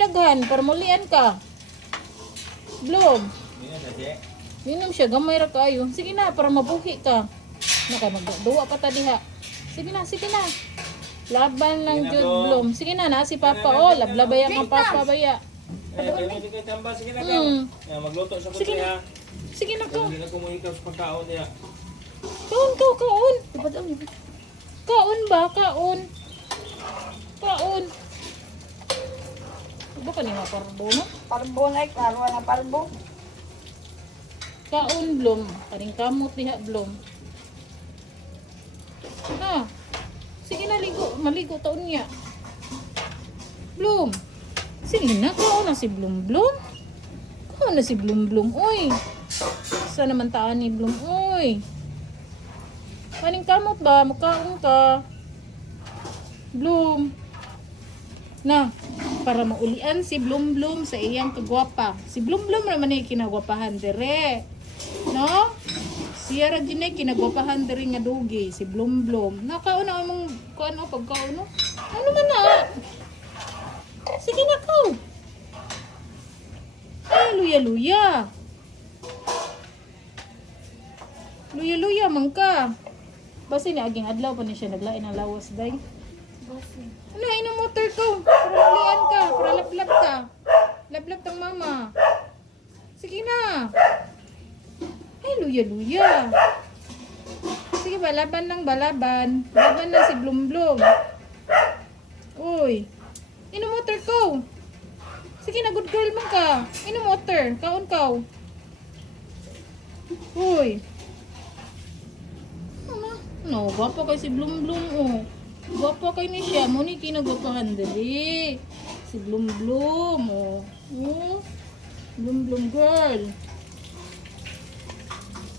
daghan para mulian ka. Bloom. Minum na, Che. Minom siya, gamay ra kayo. Sige na, para mabuhi ka. Naka, magduwa pa ta diha. Sige na, sige na. Laban lang Sige na, jud Bloom. Bloom. Sige na, na si Papa. Oh, lablabayan ang Papa baya. Hindi kayo tamba. Sige na, Hmm. Kau. Magluto sa Sige kutsi, na. ha. Sige na ka. Hindi na kumahikaw sa pagkaon niya. Kaon ka, kaon. Kaon ba? Kaon. Kaon. Iba ka nga parbo no? Parbo na klaro na parbo. Kaon Bloom. Kaning kamot diha Bloom. Ha. Sige na ligo, maligo taon niya. Bloom. Sige na, kaon na si Bloom Bloom. Kaon na si Bloom Bloom. Uy. Sa naman taan ni Bloom. Uy. Kaning kamot ba? Makaon ka. Bloom. Na, para maulian si Bloom Bloom sa iyang kagwapa. Si Bloom Bloom naman ay kinagwapahan dire. No? Siya ra gyud ay kinagwapahan dire nga dugi si Bloom Bloom. Nakaon na among kuan o pagkaon no. Ano man na? Sige na ko. Ay luya luya. Luya luya man ka. Basi ni aging adlaw pa ni siya naglain ang lawas day. Ano, inom motor ko. Para malian ka. Para lablab ka. Lablab tang mama. Sige na. Ay, luya-luya. Sige ba, laban lang ba, laban. Laban lang si Bloom Bloom. Uy. Inom motor ko. Sige na, good girl man ka. Inom motor. Kaon ka. Uy. Ano, gwapo kay si Bloom Bloom, oh. Gwapo kay ni siya. Muni kinagwapahan dali. Si Bloom Bloom, oh. Oh. Bloom Bloom girl.